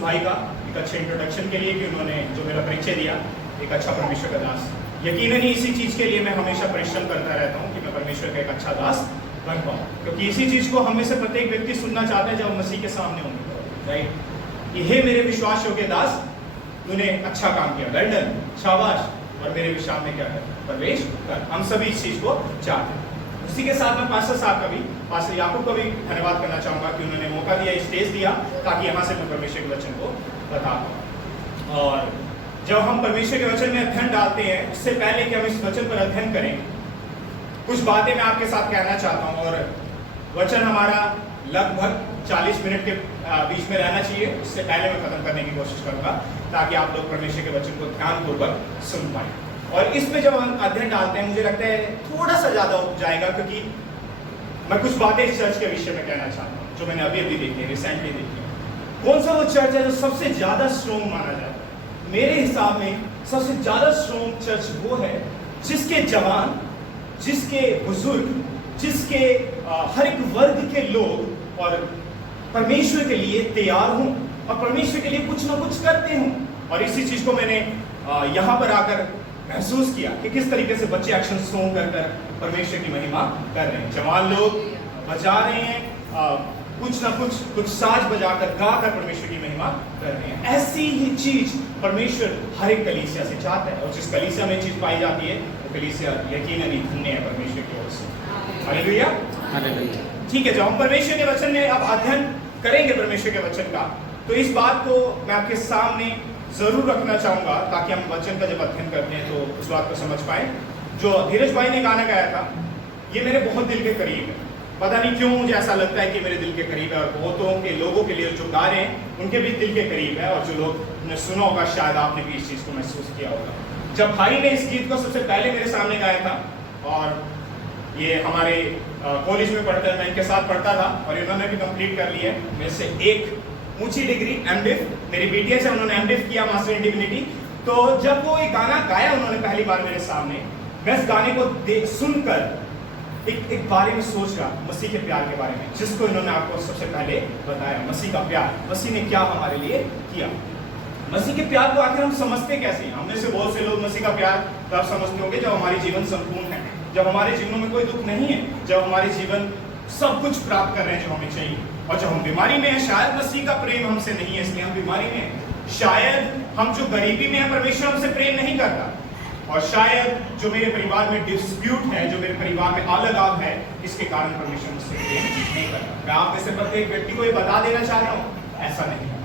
भाई का एक अच्छे इंट्रोडक्शन के लिए कि उन्होंने जो मेरा परिचय दिया, एक अच्छा परमेश्वर का दास। यकीनन ही इसी चीज़ के लिए मैं हमेशा परिश्रम करता रहता हूँ कि मैं परमेश्वर का एक अच्छा दास बन पाऊँ, क्योंकि इसी चीज़ को हम में से प्रत्येक व्यक्ति सुनना चाहता है जब हम मसीह के सामने होंगे, राइट? कि हे मेरे विश्वास योग्य दास, तूने अच्छा काम किया, वेल डन, शाबाश, और मेरे विश्राम में क्या कर, प्रवेश कर। हम सभी इस चीज़ को चाहते हैं। उसी के साथ मैं पास्टर साहब का भी, पास्टर याकूब का भी धन्यवाद करना चाहूँगा कि उन्होंने मौका दिया, स्टेज दिया, ताकि यहाँ से मैं परमेश्वर के वचन को बता पाऊँ। और जब हम परमेश्वर के वचन में अध्ययन डालते हैं, उससे पहले कि हम इस वचन पर अध्ययन करें, कुछ बातें मैं आपके साथ कहना चाहता हूँ। और वचन हमारा लगभग 40 मिनट के बीच में रहना चाहिए, इससे पहले मैं खत्म करने की कोशिश करूँगा, ताकि आप लोग परमेश्वर के वचन को ध्यानपूर्वक सुन पाएं। और इसमें जब हम अध्ययन डालते हैं, मुझे लगता है थोड़ा सा ज़्यादा हो जाएगा, क्योंकि मैं कुछ बातें इस चर्च के विषय में कहना चाहता हूँ जो मैंने अभी देखी है, रिसेंटली देखी है। कौन सा वो चर्च है जो सबसे ज़्यादा स्ट्रॉन्ग माना जाता है? मेरे हिसाब में सबसे ज़्यादा स्ट्रॉन्ग चर्च वो है जिसके जवान, जिसके बुजुर्ग, जिसके हर एक वर्ग के लोग और परमेश्वर के लिए तैयार हों और परमेश्वर के लिए कुछ ना कुछ करते हों। और इसी चीज़ को मैंने यहाँ पर आकर महसूस किया कि किस तरीके से बच्चे एक्शन सॉन्ग कर कर परमेश्वर की महिमा कर रहे हैं, जवान लोग बजा रहे हैं, कुछ ना कुछ साज बजाकर गाकर परमेश्वर की महिमा कर रहे हैं। ऐसी ही चीज परमेश्वर हर एक कलीसिया से चाहता है, और जिस कलीसिया में चीज पाई जाती है वो कलीसिया यकीनन ही धन्य है परमेश्वर की ओर से। Hallelujah, hallelujah. ठीक है, जब हम परमेश्वर के वचन में अब अध्ययन करेंगे परमेश्वर के वचन का, तो इस बात को मैं आपके सामने जरूर रखना चाहूंगा, ताकि हम वचन का जब अध्ययन करते हैं तो उस बात को समझ पाए। जो धीरज भाई ने गाना गाया था, ये मेरे बहुत दिल के करीब है। पता नहीं क्यों मुझे ऐसा लगता है कि मेरे दिल के करीब है, और बहुतों के लोगों के लिए जो गा रहे हैं उनके भी दिल के करीब है। और जो लोग ने सुना होगा, शायद आपने भी इस चीज को महसूस किया होगा। जब भाई ने इस गीत को सबसे पहले मेरे सामने गाया था, और ये हमारे कॉलेज में पढ़ते मैं इनके साथ पढ़ता था, और इन्होंने भी कंप्लीट कर लिया है मेरे से एक ऊंची डिग्री एमडिफ, मेरी बीटीएस है, उन्होंने एमडिफ किया, मास्टर इन डिविनिटी। तो जब वो एक गाना गाया उन्होंने पहली बार मेरे सामने, मैं इस गाने को सुनकर एक बारे में सोच रहा, मसीह के प्यार के बारे में, जिसको इन्होंने आपको सबसे पहले बताया, मसीह का प्यार, मसीह ने क्या हमारे लिए किया। मसीह के प्यार को आखिर हम समझते कैसे हैं? हमने से बहुत से लोग मसीह का प्यार तब समझते होंगे जब हमारे जीवन संपूर्ण है, जब हमारे जीवनों में कोई दुख नहीं है, जब हमारे जीवन सब कुछ प्राप्त कर रहे हैं जो हमें चाहिए। और जब हम बीमारी में हैं, शायद मसीह का प्रेम हमसे नहीं है इसलिए हम बीमारी में हैं। शायद हम जो गरीबी में हैं, परमेश्वर हमसे प्रेम नहीं करता। और शायद जो मेरे परिवार में डिस्प्यूट है, जो मेरे परिवार में अलगाव है, इसके कारण परमेश्वर मुझसे प्रेम नहीं करता। मैं आप में से प्रत्येक व्यक्ति को ये बता देना चाह रहा हूँ, ऐसा नहीं है।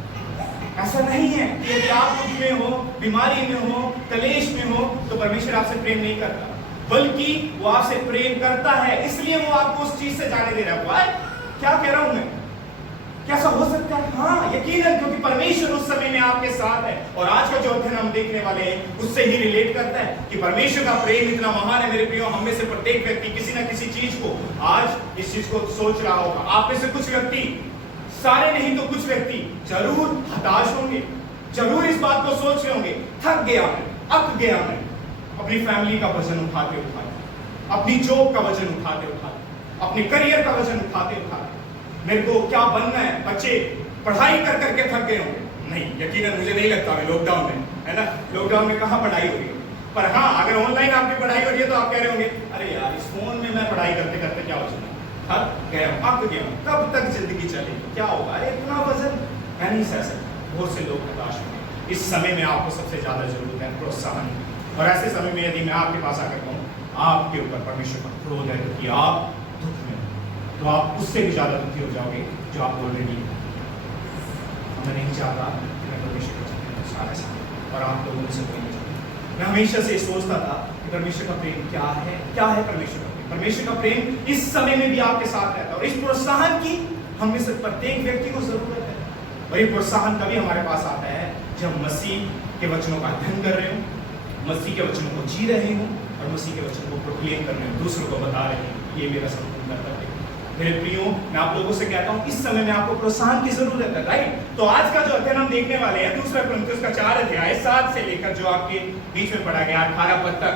ऐसा नहीं है कि यदि आप दुख में हो, बीमारी में हो, कलेश में हो, तो परमेश्वर आपसे प्रेम नहीं करता, बल्कि वो आपसे प्रेम करता है, इसलिए वो आपको उस चीज से जाने दे रहा है। क्या कह रहा हूं मैं? कैसा हो सकता है? हाँ, यकीनन, क्योंकि परमेश्वर उस समय में आपके साथ है। और आज का जो अध्ययन हम देखने वाले हैं उससे ही रिलेट करता है कि परमेश्वर का प्रेम इतना महान है। मेरे प्रियो, हम में से प्रत्येक व्यक्ति किसी न किसी चीज को आज इस चीज को सोच रहा होगा। आप में से कुछ व्यक्ति, सारे नहीं तो कुछ व्यक्ति जरूर हताश होंगे, जरूर इस बात को सोच रहे होंगे, थक गया मैं, अक गया मैं, अपनी फैमिली का वजन उठाते उठाते, अपनी जॉब का वजन उठाते उठाते, अपने करियर का वजन उठाते उठाते, मेरे को क्या बनना है, बच्चे पढ़ाई कर करके थक गए होंगे। नहीं, यकीनन मुझे नहीं लगता है लॉकडाउन में, है ना, लॉकडाउन में कहाँ पढ़ाई हो रही है। पर हाँ, अगर ऑनलाइन आपकी पढ़ाई हो रही है तो आप कह रहे होंगे, अरे यार इस फोन में मैं पढ़ाई करते करते क्या हो जाए, थक गया, अक गया, कब तक जिंदगी चलेगी, क्या होगा, अरे इतना वजन मैं नहीं सह सकता। बहुत से लोग हताश होंगे। इस समय में आपको सबसे ज्यादा जरूरत है प्रोत्साहन। और ऐसे समय में यदि मैं आपके पास आकर कहूँ आपके ऊपर परमेश्वर का क्रोध है कि आप दुख में, तो आप उससे भी ज्यादा दुखी हो जाओगे जो आप ऑलरेडी। मैं नहीं चाहता कि मैं परमेश्वर का सारा साथ और आप लोगों से कोई नहीं चाहता। मैं हमेशा से सोचता था कि परमेश्वर का प्रेम क्या है, क्या है परमेश्वर का प्रेम। परमेश्वर का प्रेम इस समय में भी आपके साथ रहता है, और इस प्रोत्साहन की हम में से प्रत्येक व्यक्ति को जरूरत है। और ये प्रोत्साहन तभी हमारे पास आता है जब मसीह के वचनों का अध्ययन कर रहे हो, मसीह के वचनों को जी रहे हो, और मसीह के वचन को प्रोक्लेम कर रहे हो, दूसरों को बता रहे हो। ये मेरा संपूर्ण कर्तव्य है। मेरे प्रियो, मैं आप लोगों से कहता हूँ, इस समय में आपको प्रोत्साहन की जरूरत है, राइट? तो आज का जो अध्ययन हम देखने वाले हैं, 2 कुरिन्थियों का 4 अध्याय 7 से लेकर जो आपके बीच में पढ़ा गया 18 पद तक,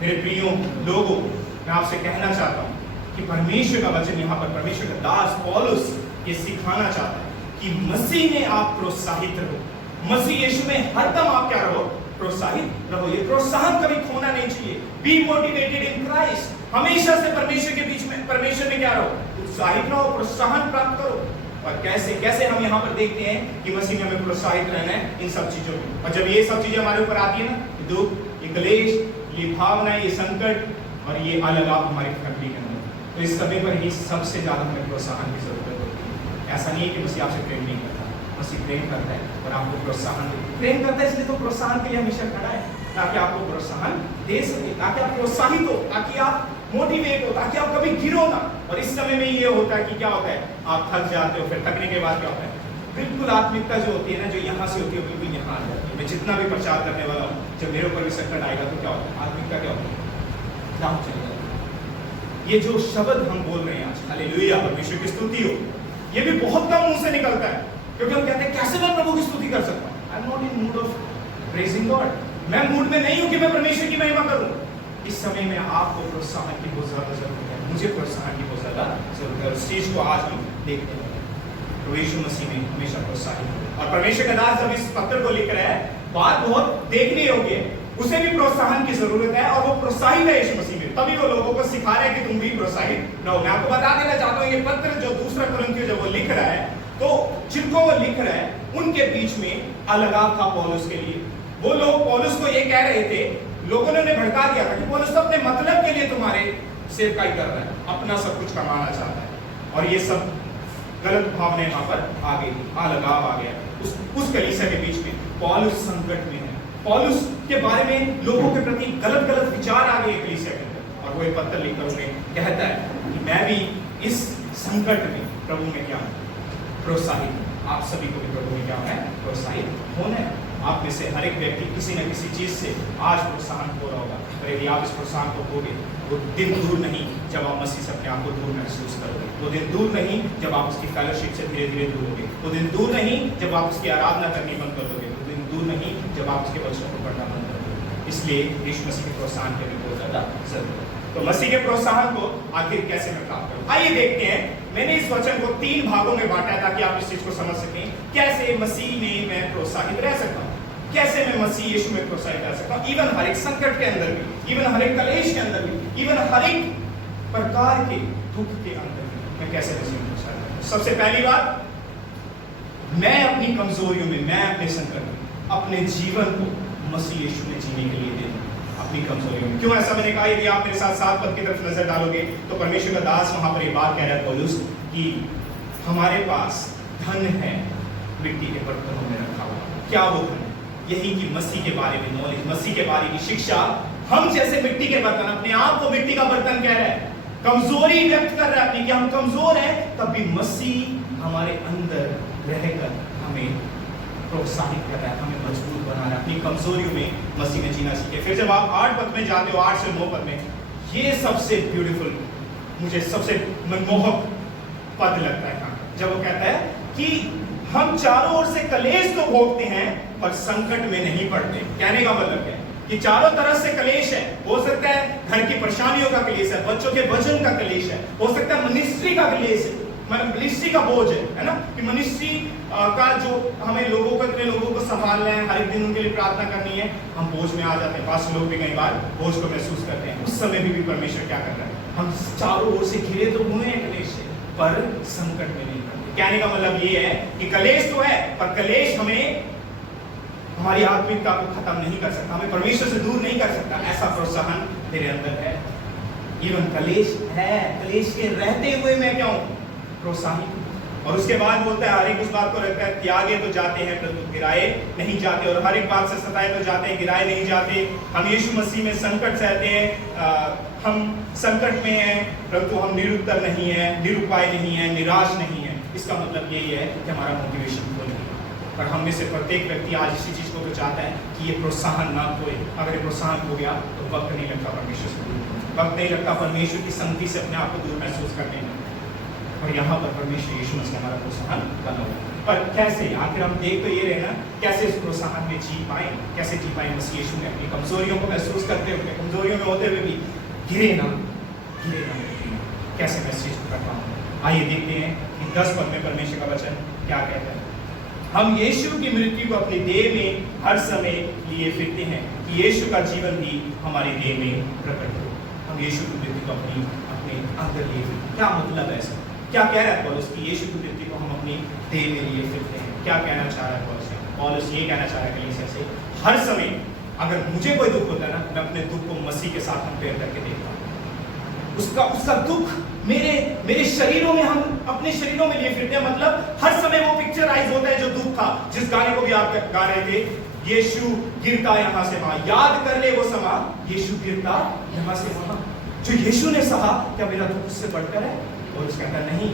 मेरे प्रियो लोगों, मैं आपसे कहना चाहता हूँ कि परमेश्वर का वचन यहाँ पर परमेश्वर का दास पौलुस ये सिखाना चाहता है कि मसीह में आप प्रोत्साहित रहो, मसीह यीशु में हरदम आप क्या रहो, प्रोत्साहित रहो। ये प्रोत्साहन कभी खोना नहीं चाहिए। बी मोटिवेटेड इन क्राइस्ट, हमेशा से परमेश्वर के बीच में, परमेश्वर में क्या रहो, उत्साहित रहो, प्रोत्साहन प्राप्त करो। और कैसे कैसे हम यहाँ पर देखते हैं कि मसीह में हमें प्रोत्साहित रहना है इन सब चीजों में। और जब ये सब चीजें हमारे ऊपर आती है ना, दुख, ये क्लेश, ये भावना, ये संकट और ये अलगाव हमारी फैमिली के अंदर, तो इस समय पर ही सबसे ज्यादा हमें प्रोत्साहन की जरूरत होती है। ऐसा नहीं है कि मसीह आपसे प्रेम नहीं करता, मसीह प्रेम करता है और आपको प्रोत्साहन प्रेम करता है, इसलिए तो प्रोत्साहन के लिए हमेशा खड़ा है, ताकि आपको प्रोत्साहन दे सके, ताकि आप प्रोत्साहित हो, ताकि आप मोटिवेट हो, ताकि आप कभी गिरो ना। और इस समय में ये होता है कि क्या होता है, आप थक जाते हो, फिर थकने के बाद क्या होता है, बिल्कुल आत्मिकता जो होती है ना, जो यहाँ से होती है बिल्कुल यहाँ आ जाती है। मैं जितना भी प्रचार करने वाला हूँ, जब मेरे ऊपर भी संकट आएगा तो क्या होता है, आत्मिकता क्या होती है, डाउन चली जाती है। ये जो शब्द हम बोल रहे हैं आज, हालेलुया, परमेश्वर की स्तुति हो, ये भी बहुत कम मुंह से निकलता है, क्योंकि हम कहते हैं कैसे मैं प्रभु की स्तुति कर सकता हूँ। I am not in mood off praising God, मैं मूड में नहीं हूँ कि मैं परमेश्वर की महिमा करूँ। इस समय में आपको प्रोत्साहन की बहुत ज्यादा जरूरत है, मुझे प्रोत्साहन की बहुत ज्यादा जरूरत है। उस चीज को आज हम देखते हैं, तो यीशु मसीह में हमेशा प्रोत्साहित। और परमेश्वर का दास जब इस पत्र को लिख रहा है, बात बहुत देखने योग्य है, उसे भी प्रोत्साहन की जरूरत है और वो प्रोत्साहित है यीशु मसीह में, तभी वो लोगों को सिखा रहा है कि तुम भी प्रोत्साहित रहो। मैं आपको बता देना चाहता हूँ, ये पत्र जो दूसरा कुरिन्थियों जब वो लिख रहा है, तो जिनको वो लिख रहा है उनके बीच में अलगाव था पौलुस के लिए। वो लोग पौलुस को ये कह रहे थे, लोगों ने उन्हें भड़का दिया था कि पौलुस तो अपने मतलब के लिए तुम्हारे सेवकाई कर रहा है, अपना सब कुछ कमाना चाहता है। और ये सब गलत भावनाएं वहां पर आ गई, अलगाव आ गया उस कलीसिया के बीच में। पौलुस संकट में है, पौलुस के बारे में लोगों के प्रति गलत गलत विचार आ गए कलीसिया के अंदर, और वो एक पत्र लिखकर उन्हें कहता है कि मैं भी इस संकट में प्रभु में क्या प्रोत्साहित, आप सभी को भी प्रभु में क्या है, प्रोत्साहित होना है। आप में से हर एक व्यक्ति किसी न किसी चीज से आज प्रोत्साहन हो रहा होगा, और यदि आप इस प्रोत्साहन को खोगे, वो दिन दूर नहीं जब आप मसीह से अपने आप को दूर महसूस करोगे, वो दिन दूर नहीं जब आप उसकी फेलोशिप से धीरे धीरे दूर होगे, वो दिन दूर नहीं जब आप उसकी आराधना करनी बंद कर दोगे, वो दिन दूर नहीं जब आप उसके वचनों को पढ़ना बंद कर दोगे। इसलिए यीशु मसीह के प्रोत्साहन के लिए बहुत ज्यादा जरूरत है। तो मसीह के प्रोत्साहन को आखिर कैसे मैं प्राप्त करूं, आइए देखते हैं। मैंने इस वचन को 3 भागों में बांटा है ताकि आप इस चीज को समझ सकें, कैसे मसीह में मैं प्रोत्साहित रह सकता हूं, कैसे मैं मसीह यीशु में प्रोत्साहित रह सकता हूं, इवन हर एक संकट के अंदर भी, इवन हर एक कलेश के अंदर भी, इवन हर एक प्रकार के दुख के अंदर भी मैं कैसे मसीह में प्रोत्साहित रहूं। सबसे पहली बात, मैं अपनी कमजोरियों में, मैं अपने संकट में, अपने जीवन को मसीह यीशु में जीने के लिए दे दूं, अपनी कमजोरियों में। क्यों ऐसा मैंने कहा, यदि आप मेरे साथ 7 पद की तरफ नजर डालोगे तो परमेश्वर का दास वहां पर ये बात कह रहा है पौलुस कि हमारे पास धन है मिट्टी के बर्तनों में रखा हुआ। क्या वो धन? यही कि मसीह के बारे में नॉलेज, मसीह के बारे की शिक्षा। हम जैसे मिट्टी के बर्तन, अपने आप को मिट्टी का बर्तन कह रहा है, कमजोरी व्यक्त कर रहा है अपनी कि हम कमजोर हैं, तब भी मसीह हमारे अंदर रहकर हमें प्रोत्साहित कर रहा है, हमें मजबूत बना रहा है, अपनी कमजोरियों में मसीह में जीना सीखे। फिर जब आप 8 पद में जाते हो, 8 से 9 पद में, ये सबसे ब्यूटीफुल, मुझे सबसे मनमोहक पद लगता है जब वो कहता है कि हम चारों ओर से कलेश तो भोगते हैं पर संकट में नहीं पड़ते। कहने का मतलब क्या है कि चारों तरफ से कलेश है। हो सकता है घर की परेशानियों का कलेश है, बच्चों के वजन का कलेश है, हो सकता है मिनिस्ट्री का कलेश है, मतलब मिनिस्ट्री का बोझ है ना, कि मिनिस्ट्री का जो हमें लोगों को, इतने लोगों को संभालना है, हर एक दिन उनके लिए प्रार्थना करनी है, हम बोझ में आ जाते हैं। 5 लोग भी कई बार बोझ को महसूस करते हैं। उस समय भी परमेश्वर क्या कर रहा है, हम चारों ओर से घिरे तो हुए हैं कलेश से, पर संकट में नहीं पड़ते। कहने का मतलब ये है कि कलेश तो है, पर कलेश हमें हमारी आत्मिकता को खत्म नहीं कर सकता, हमें परमेश्वर से दूर नहीं कर सकता। ऐसा प्रोत्साहन मेरे अंदर है। इवन कलेश है, कलेश के रहते हुए मैं क्या हूं, प्रोत्साहित। और उसके बाद बोलता है हर एक उस बात को रखता है, त्यागे तो जाते हैं परंतु गिराए नहीं जाते, और हर एक बात से सताए तो जाते हैं, गिराए नहीं जाते। हम यीशु मसीह में संकट सहते हैं, हम संकट में हैं परंतु हम निरुत्तर नहीं है, निरुपाय नहीं है, निराश नहीं है। इसका मतलब यही है कि हमारा मोटिवेशन खो नहीं। पर हम में से प्रत्येक व्यक्ति आज इसी चीज को चाहता है कि ये प्रोत्साहन ना खोए। अगर ये प्रोत्साहन हो गया तो वक्त नहीं लगता परमेश्वर से दूर, वक्त नहीं लगता परमेश्वर की संगति से अपने आप को दूर महसूस करने में। और यहाँ पर परमेश्वर यीशु मसीह हमारा प्रोत्साहन बना हुआ। पर कैसे, आखिर हम देख तो ये रहे ना, कैसे इस प्रोत्साहन में जी पाए, कैसे जी पाए मसीह यीशु में अपनी कमजोरियों को महसूस करते हुए, कमजोरियों में होते हुए भी गिरे ना, कैसे मैं इस चीज को कर पाऊँ। आइए देखते हैं कि 10 पद में परमेश्वर का वचन क्या कहता है? हम यीशु की मृत्यु को अपनी देह में हर समय लिए फिरते हैं कि यीशु का जीवन भी हमारी देह में प्रकट हो। हम यीशु की मृत्यु को अपने अंदर लिए फिरते। क्या मतलब है ऐसा? क्या कह रहा है पौलुस कि यीशु की मृत्यु को हम अपनी देह में लिए फिरते हैं? क्या कहना चाह रहा है पौलुस? पौलुस ये कहना चाह रहा है कलीसिया से, हर समय अगर मुझे कोई दुख होता है ना, मैं अपने दुख को मसीह के साथ कंपेयर करके देखता हूँ। उसका दुख मेरे शरीरों में, हम अपने शरीरों में लिए फिरते हैं। मतलब हर समय वो पिक्चराइज होता है जो दुख था, जिस गाने को भी आप गा रहे थे, यीशु गिरता यहाँ से वहां, याद कर ले वो समा, यीशु गिरता यहाँ से वहां। जो यीशु ने सहा, क्या मेरा दुख उससे बढ़कर है? और उसका कहता नहीं।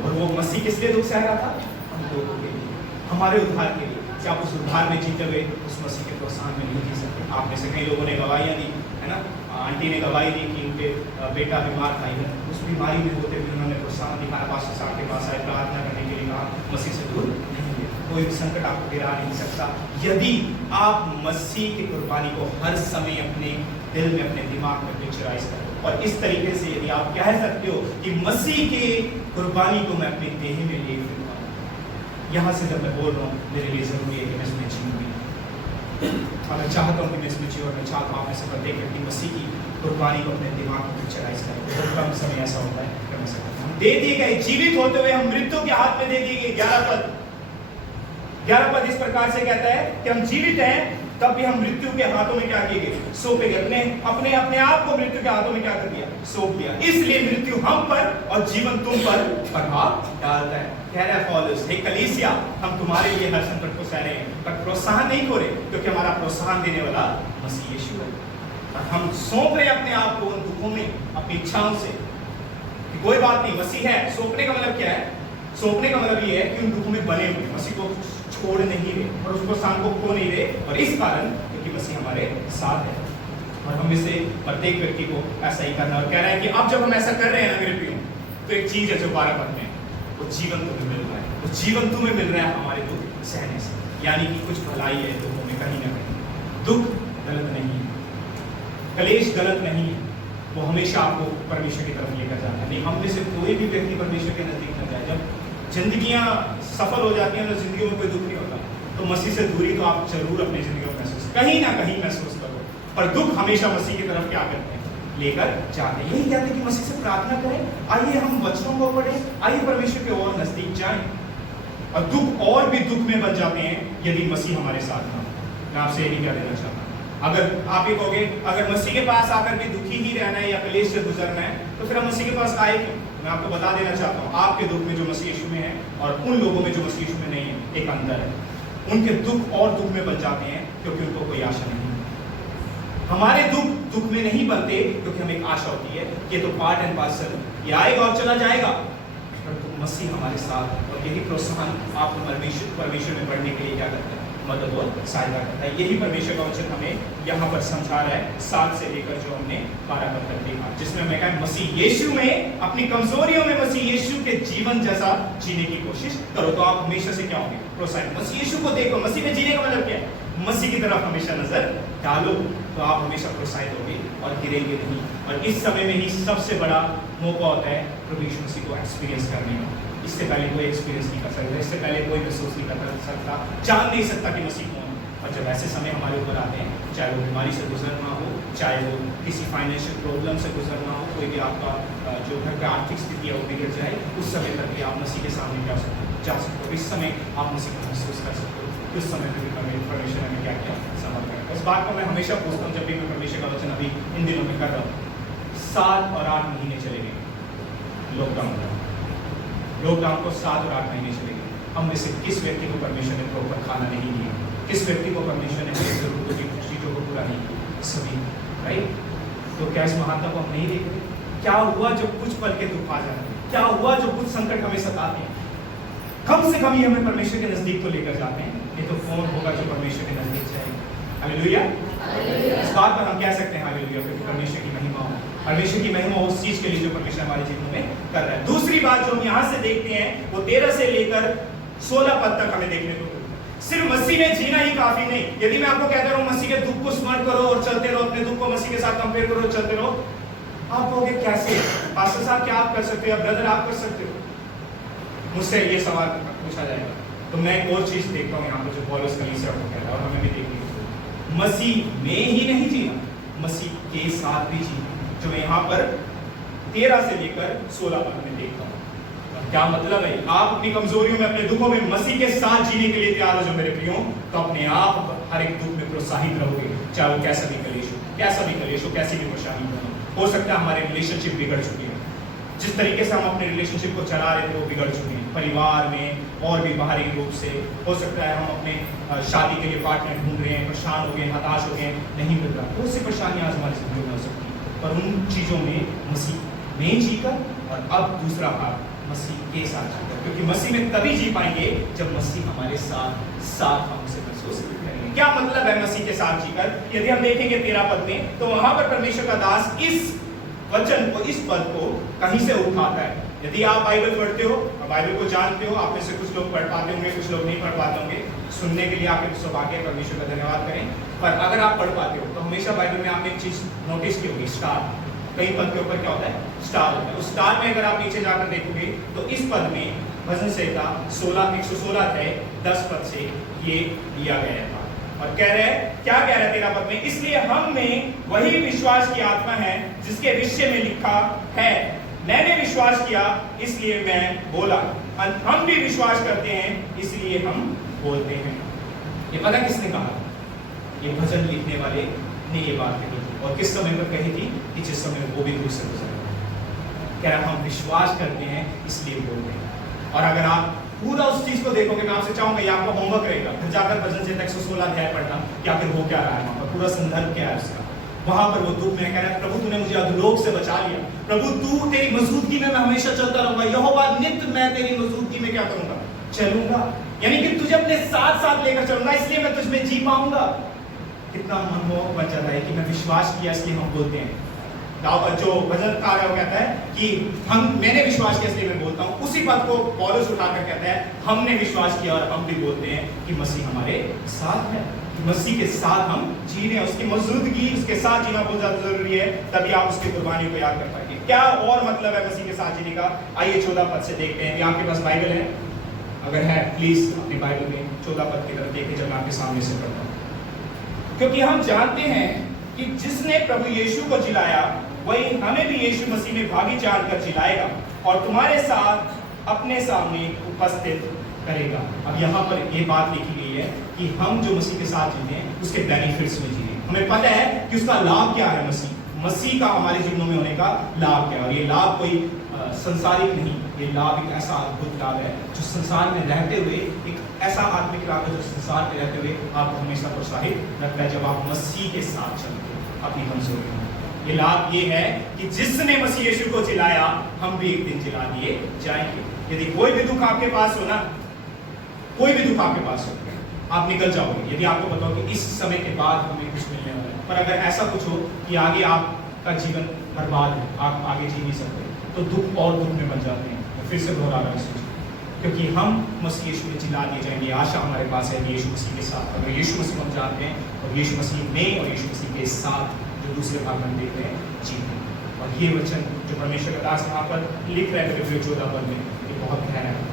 और वो मसीह किस लिए दुख सह रहा था? हम लोगों के लिए, हमारे उद्धार के लिए। क्या आप उस उद्धार में जीते हुए उस मसीह के प्रोत्साहन में नहीं जी सकते? आप में से कई लोगों ने गवाहियां दी, है ना? आंटी ने गवाही दी कि उनके बेटा बीमार था, उस बीमारी में होते हुए उन्होंने प्रोत्साहन दिखाया, पास्टर साहब के पास आए, प्रार्थना करने के लिए कहा, मसीह से दूर नहीं हुए। कोई भी संकट आपको गिरा नहीं सकता यदि आप मसीह की कुर्बानी को हर समय अपने दिल में, अपने दिमाग में पिक्चराइज करें। और इस तरीके से यदि आप कह सकते हो कि मसीह की कुर्बानी को मैं अपनी देह में ले फिरता हूं, यहां से जब मैं बोल रहा हूं, मेरे लिए जरूरी है कि मैं इसमें जीऊं भी। और मैं चाहता हूं कि मैं इसमें जीऊं, और मैं चाहता हूं आप में से प्रत्येक व्यक्ति मसीह की कुर्बानी को अपने दिमाग में पिक्चराइज करें। बहुत कम समय ऐसा होता है कि हम ऐसा करते हैं। हम दे दिए गए, जीवित होते हुए हम मृत्यु के हाथ में दे दिए गए। 11 पद इस प्रकार से कहता है कि हम जीवित हैं, तब भी हम मृत्यु के हाथों में क्या किए गए? सौंपे गए। अपने आप को मृत्यु के हाथों में क्या कर दिया? सौंप दिया। इसलिए मृत्यु हम पर और जीवन तुम पर प्रभाव डालता है। कह रहा है पौलुस, हे कलीसिया, हम तुम्हारे लिए हर संकट को सह रहे हैं, पर प्रोत्साहन नहीं हो रहे, क्योंकि हमारा प्रोत्साहन देने वाला मसीह यीशु है। और हम सौंप रहे अपने आप को उन दुखों में, अपनी इच्छाओं से, कि कोई बात नहीं, मसीह है। सौंपने का मतलब क्या है? सौंपने का मतलब ये है कि उन दुखों में बने हुए, मसीह को छोड़ नहीं रहे और उसको शान को खो नहीं रहे, और इस कारण क्योंकि मसीह हमारे साथ है। और हम इसे प्रत्येक व्यक्ति को ऐसा ही करना। और कह रहा है कि अब जब हम ऐसा कर रहे हैं ना मेरे प्रियो, तो एक चीज है जो 12 पद में, वो जीवन तुम्हें मिल रहा है। वो जीवन तुम्हें मिल रहा है हमारे दुख सहने से, यानी कि कुछ भलाई है दुखों में, कहीं ना कहीं। दुख गलत नहीं है, कलेश गलत नहीं है, वो हमेशा आपको परमेश्वर की तरफ लेकर जाता है। नहीं, हम में से कोई भी व्यक्ति परमेश्वर के नजदीक न जाए। जब जिंदगियां सफल हो जाती हैं तो जिंदगी में कोई दुख नहीं होता, तो मसीह से दूरी तो आप जरूर अपनी जिंदगी में महसूस कहीं ना कहीं महसूस करो, पर दुख हमेशा मसीह की तरफ क्या करते हैं? लेकर जाते हैं। यही कहते हैं कि मसीह से प्रार्थना करें, आइए हम वचनों को पढ़ें, आइए परमेश्वर के और नजदीक जाएं। और दुख और भी दुख में बन जाते हैं यदि मसीह हमारे साथ ना हो। मैं आपसे यही क्या देना चाहता हूँ, अगर आप ये कहोगे अगर मसीह के पास आकर भी दुखी ही रहना है या क्लेश से गुजरना है, तो फिर हम मसीह के पास आए क्यों? मैं आपको बता देना चाहता हूँ, आपके दुख में जो मसीह यीशु में है और उन लोगों में जो मसीह यीशु में नहीं है, एक अंतर है। उनके दुख और दुख में बन जाते हैं क्योंकि उनको कोई आशा नहीं है। हमारे दुख में नहीं बनते क्योंकि हमें एक आशा होती है, ये तो पार्ट एंड पार्सल, ये आएगा और चला जाएगा। परंतु मसीह हमारे साथ, और यही प्रोत्साहन आपको परमेश्वर में बढ़ने के लिए क्या करता है? मदद और सहायता करता है। यही परमेश्वर का वचन हमें यहाँ पर समझा रहा है 7 से लेकर जो हमने 12 पद तक देखा, जिसमें हमने कहा मसीह यीशु में, अपनी कमजोरियों में मसीह यीशु के जीवन जैसा जीने की कोशिश करो, तो आप हमेशा से क्या होंगे? प्रोत्साहित। मसीह यीशु को देखो, मसीह में जीने का मतलब क्या है? मसीह की तरफ हमेशा नजर डालो, तो आप हमेशा प्रोत्साहित होंगे और गिरेंगे नहीं। और इस समय में ही सबसे बड़ा मौका होता है प्रभु यीशु मसीह को एक्सपीरियंस करने का। इससे पहले कोई एक्सपीरियंस नहीं कर सकता, इससे पहले कोई महसूस नहीं कर सकता, जान नहीं सकता कि मसीह कौन है। और जब ऐसे समय हमारे ऊपर आते हैं, चाहे वो बीमारी से गुजरना हो, चाहे वो किसी फाइनेंशियल प्रॉब्लम से गुजरना हो, कोई भी आपका जो घर का आर्थिक स्थिति है वो बिगड़ जाए, उस समय तक भी आप मसीह के सामने जा सकते हो। इस समय आप मसीह को महसूस कर सकते हो। उस समय पर भी परमेश्वर ने क्या किया? समझ कर। इस बात को मैं हमेशा पूछता हूँ जब भी मैं परमेश्वर का वचन अभी इन दिनों में कर रहा हूँ। 7 और 8 महीने चले गए लॉकडाउन को 7 और 8 महीने चले गए। हम में से किस व्यक्ति को परमेश्वर ने प्रॉपर खाना नहीं दिया? किस व्यक्ति को परमेश्वर ने अपनी जरूरतों की चीजों को पूरा नहीं किया? सभी, राइट? तो क्या इस महानता को हम नहीं देख रहे? क्या हुआ जब कुछ पल के दुख आ जाते हैं? क्या हुआ जो कुछ संकट हमें सताते हैं? कम से कम ये हमें परमेश्वर के नजदीक तो लेकर जाते हैं। ये तो फोन होगा जो परमेश्वर के नजदीक जाएगा। हालेलुया। इस बात पर हम कह सकते हैं हालेलुया, क्योंकि परमेश्वर की महिमा हो, परमेश्वर की महिमा उस चीज के लिए जो परमेश्वर हमारे जीवन में कर रहा है। दूसरी बात जो हम यहाँ से देखते हैं वो 13 से लेकर 16 पद तक हमें देखने को मिलता है। सिर्फ मसीह में जीना ही काफी नहीं। यदि मैं आपको कहता रहूं मसीह के दुख को स्मरण करो और चलते रहो, अपने दुख को मसीह के साथ कंपेयर करो और चलते रहो, आप कहोगे कैसे? पास्टर साहब क्या आप कर सकते हो? या ब्रदर आप कर सकते हो? मुझसे ये सवाल पूछा जाएगा। तो मैं एक और चीज देखता हूँ यहाँ पर जो पौलुस कलीसिया को कह रहा है और हमें भी देखनी है, मसीह में ही नहीं जीना, मसीह के साथ भी जीना, जो मैं यहाँ पर 13 से लेकर 16 तक में देखता हूँ। क्या मतलब है? आप अपनी कमजोरियों में, अपने दुखों में मसीह के साथ जीने के लिए तैयार हो जो मेरे प्रियो, तो अपने आप हर एक दुख में प्रोत्साहित रहोगे, चाहे वो कैसा भी कलेश हो, कैसी भी परेशानी हो सकता है हमारे रिलेशनशिप बिगड़ चुके हैं, जिस तरीके से हम अपने रिलेशनशिप को चला रहे थे वो बिगड़ चुके हैं, परिवार में और भी बाहरी रूप से हो सकता है हम अपने शादी के लिए पार्टनर ढूंढ रहे हैं, परेशान हो गए, हताश हो गए, नहीं मिल रहा, बहुत सी परेशानियां आज हमारी जिंदगी में हो सकती है, पर उन चीजों में मसीह में जीकर, और अब दूसरा भाग मसीह के साथ जीकर, क्योंकि मसीह में तभी जी पाएंगे जब मसीह हमारे साथ हम उसे महसूस करेंगे। क्या मतलब है मसीह के साथ जीकर? यदि हम देखेंगे 13 पद में, तो वहां पर परमेश्वर का दास इस वचन को, इस पद को कहीं से उठाता है। यदि आप बाइबल पढ़ते हो, बाइबल को जानते हो, आप में से कुछ लोग पढ़ पाते होंगे, कुछ लोग नहीं पढ़ पाते होंगे, सुनने के लिए आपके सौभाग्य, परमेश्वर का धन्यवाद करें। पर अगर आप पढ़ पाते हो तो हमेशा बाइबल में आपने एक चीज नोटिस की होगी, स्टार। कई पद के ऊपर क्या होता है? स्टार होता है। उस स्टार में अगर आप नीचे जाकर देखोगे तो इस पद में भजन संहिता 116 है 10 पद से ये दिया गया था, और कह रहे हैं, क्या कह रहे हैं 13 पद में? इसलिए हम में वही विश्वास की आत्मा है जिसके विषय में लिखा है, मैंने विश्वास किया इसलिए मैं बोला, हम भी विश्वास करते हैं इसलिए हम बोलते हैं। ये पता किसने कहा? ये भजन लिखने वाले ने ये बात कही थी, और किस समय पर कही थी? कि जिस समय वो भी दूर से गुजर रहे। कह रहा हम विश्वास करते हैं इसलिए बोलते हैं। और अगर आप पूरा उस चीज को देखोगे, मैं आपसे चाहूंगा, ये आपका होमवर्क रहेगा, फिर जाकर भजन संहिता 116 अध्याय पढ़ना, या फिर हो क्या रहा है वहां पर, पूरा संदर्भ क्या है उसका। वहां पर वो दुख में कह रहा है, प्रभु तूने मुझे अधोलोक से बचा लिया, प्रभु तू, तेरी मौजूदगी में मैं हमेशा चलता रहूंगा, यहोवा नित्य मैं तेरी मौजूदगी में क्या करूंगा? चलूंगा, यानी कि तुझे अपने साथ लेकर चलूंगा, इसलिए मैं तुझमें जी पाऊंगा। कितना मनमोहक बन जाता है कि मैं विश्वास किया इसलिए हम बोलते हैं। जो भजनकार है वो कहता है कि मैंने विश्वास किया इसलिए मैं बोलता हूँ। उसी बात को पौलुस उठाकर कहता है, हमने विश्वास किया और हम भी बोलते हैं कि मसीह हमारे साथ है, मसीह के साथ हम जी रहे हैं, उसकी मौजूदगी, उसके साथ जीना बहुत ज्यादा जरूरी है, तभी आप उसकी कुर्बानी को याद कर पाएंगे। क्या और मतलब है मसीह के साथ जीने का? आइए 14 पद से देखते हैं। आपके पास बाइबल है? अगर है प्लीज अपनी बाइबल में 14 पद की तरफ देखिए, जब मैं आपके सामने से पढ़ता हूँ। क्योंकि हम जानते हैं कि जिसने प्रभु यीशु को जिलाया वही हमें भी यीशु मसीह में भागी जानकर जिलाएगा और तुम्हारे साथ अपने सामने उपस्थित करेगा। अब यहाँ पर ये बात लिखी गई है कि हम जो मसीह के साथ जीते हैं उसके बेनिफिट्स में जीते। हमें पता है कि उसका लाभ क्या है, मसीह का हमारे जीवनों में होने का लाभ क्या है, और ये लाभ कोई संसारिक नहीं, ये लाभ एक ऐसा अद्भुत लाभ है जो संसार में रहते हुए, एक ऐसा आत्मिक लाभ है जो संसार में रहते हुए आपको हमेशा प्रोत्साहित रखता है जब आप मसीह के साथ चलते हैं अपनी कमजोरी में। ये लाभ ये है कि जिसने मसीह यीशु को जिलाया हम भी एक दिन जिला दिए जाएंगे। यदि कोई भी दुख आपके पास हो ना, कोई भी दुख आपके पास हो, आप निकल जाओगे यदि आपको पता हो कि इस समय के बाद हमें कुछ मिलने वाला है। पर अगर ऐसा कुछ हो कि आगे आपका जीवन बर्बाद है, आप आगे जी नहीं सकते, तो दुख और दुख में बन जाते हैं। तो फिर से दोहरा रहा है, क्योंकि हम मसीह यीशु में जिला दिए जाएंगे। आशा हमारे पास है यीशु मसीह के साथ। अगर यीशु मसीह को हम जानते हैं और यीशु मसीह में और यीशु मसीह के साथ जो दूसरे भाग में देख रहे हैं जीते। और ये वचन जो परमेश्वर का दास यहाँ पर लिख रहे हैं 14 पद में, ये बहुत गहरा है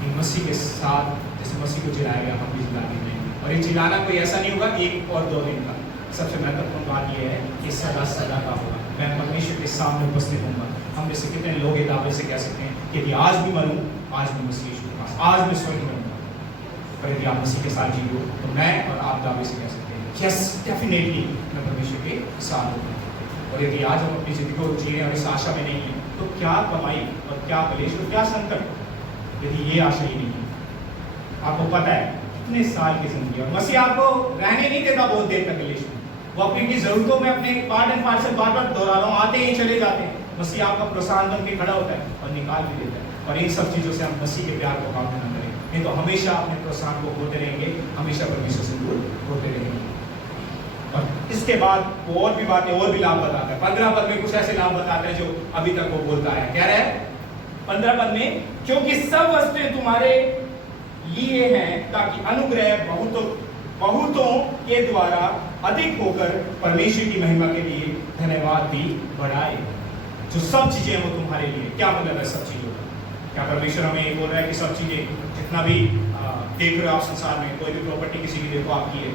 कि मसीह के साथ जैसे मसीह को जिलाया गया हम भी जिला दिए जाएंगे। और ये जिलाना कोई ऐसा नहीं होगा 1 और 2 दिन का। सबसे महत्वपूर्ण बात यह है कि सदा सदा का होगा। मैं परमेश्वर के सामने उपस्थित होऊंगा। हम जैसे कितने लोग ये दावे से कह सकते हैं कि यदि आज भी मरूं, आज मैं मसीह यीशु के पास, आज मैं स्वर्ग में रहूंगा। पर यदि आप मसीह के साथ जियो तो मैं और आप दावे से कह सकते हैं यस डेफिनेटली मैं परमेश्वर के साथ हूँ। और यदि आज हम अपनी जिंदगी को जी रहे हैं और इस आशा में नहीं है, तो क्या कमाई और क्या कलेश और क्या संकट यदि ये आशा ही नहीं है। आपको पता है कितने साल की जिंदगी, और मसीह आपको रहने नहीं देता बहुत देर तक कलेश में। वो अपनी जरूरतों में अपने पार्ट एंड पार्सल बार दोहरा रहा हूँ, आते ही चले जाते हैं। मसीह आपका प्रोत्साहन बन के खड़ा होता है और निकाल भी देता है। और इन सब चीजों से हम मसीह के प्यार को काउंट ना करें, नहीं तो हमेशा अपने प्रोत्साहन को होते रहेंगे, हमेशा परमेश्वर से दूर होते रहेंगे। और इसके बाद वो और भी बातें और भी लाभ बताता है। 15 पद में कुछ ऐसे लाभ बताता है जो अभी तक वो बोलता है। कह रहा है 15 पद में, क्योंकि सब वस्तुएं तुम्हारे लिए हैं ताकि अनुग्रह बहुतों के द्वारा अधिक होकर परमेश्वर की महिमा के लिए धन्यवाद भी बढ़ाए। जो सब चीजें वो तुम्हारे लिए, क्या मतलब है सब चीजों का? क्या परमेश्वर हमें बोल रहा है कि सब चीजें जितना भी देख रहे हो आप संसार में, कोई भी प्रॉपर्टी किसी की देखो आपकी है,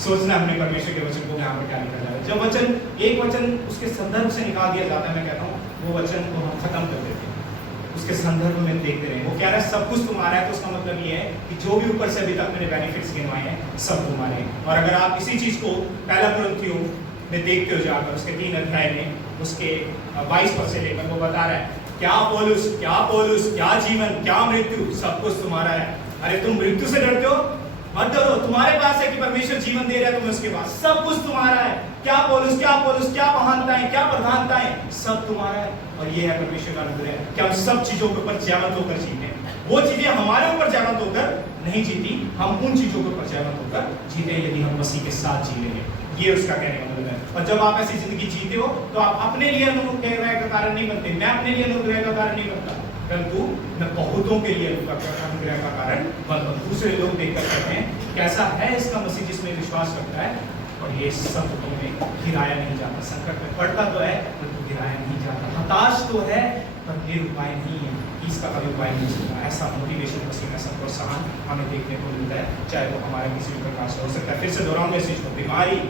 सोचना हमने परमेश्वर के वचन को यहाँ पर क्या लिखा जाए। जब वचन एक वचन उसके संदर्भ से निकाल दिया जाता है, मैं कहता हूँ वो वचन को हम खत्म कर देते हैं, उसके संदर्भ में देखते रहे। वो कह रहा है सब कुछ तुम्हारा है, तो उसका मतलब ये है कि जो भी ऊपर से अभी तक मैंने बेनिफिट्स गिनवाए हैं सब तुम्हारे हैं। और अगर आप इसी चीज को पहला कुरिन्थियों में देखते हो जाकर, उसके 3 अध्याय में उसके 22 पद से लेकर वो बता रहा है क्या पौलुस, क्या जीवन, क्या मृत्यु, सब कुछ तुम्हारा है। अरे तुम मृत्यु से डरते हो, मत डरो, तुम्हारे पास है कि परमेश्वर जीवन दे रहा है तुम्हें, उसके पास सब कुछ तुम्हारा है। क्या पौलुस, क्या महानताएं, क्या प्रधानताएं, सब तुम्हारा है। और ये है परमेश्वर का अनुग्रह कि हम सब चीजों के ऊपर जयवंत होकर जीते। वो चीजें हमारे ऊपर जयवंत होकर नहीं जीती, हम उन चीजों के ऊपर जयवंत होकर जीते यदि हम मसीह के साथ जी लेंगे। ये उसका कहने का मतलब है। और जब आप ऐसी जिंदगी जीते हो तो आप अपने लिए अनुग्रह का कारण नहीं बनते। मैं अपने लिए अनुग्रह का कारण नहीं बनता, परंतु मैं बहुतों के लिए अनुग्रह का कारण बनता हूं। दूसरे लोग देखकर कहते हैं कैसा है इसका मसीह जिसमें विश्वास रखता है, और ये सब में गिराया नहीं जाता। संकट में पड़ता तो है परंतु गिराया नहीं जाता। हताश तो है पर निरुपाय नहीं है, इसका कभी उपाय नहीं चलता। ऐसा मोटिवेशन मसीह में, ऐसा प्रोत्साहन हमें देखने को मिलता है, चाहे वो हमारे किसी भी प्रकार से हो सकता है। फिर से दोहराऊंगा इस चीज को, बीमारी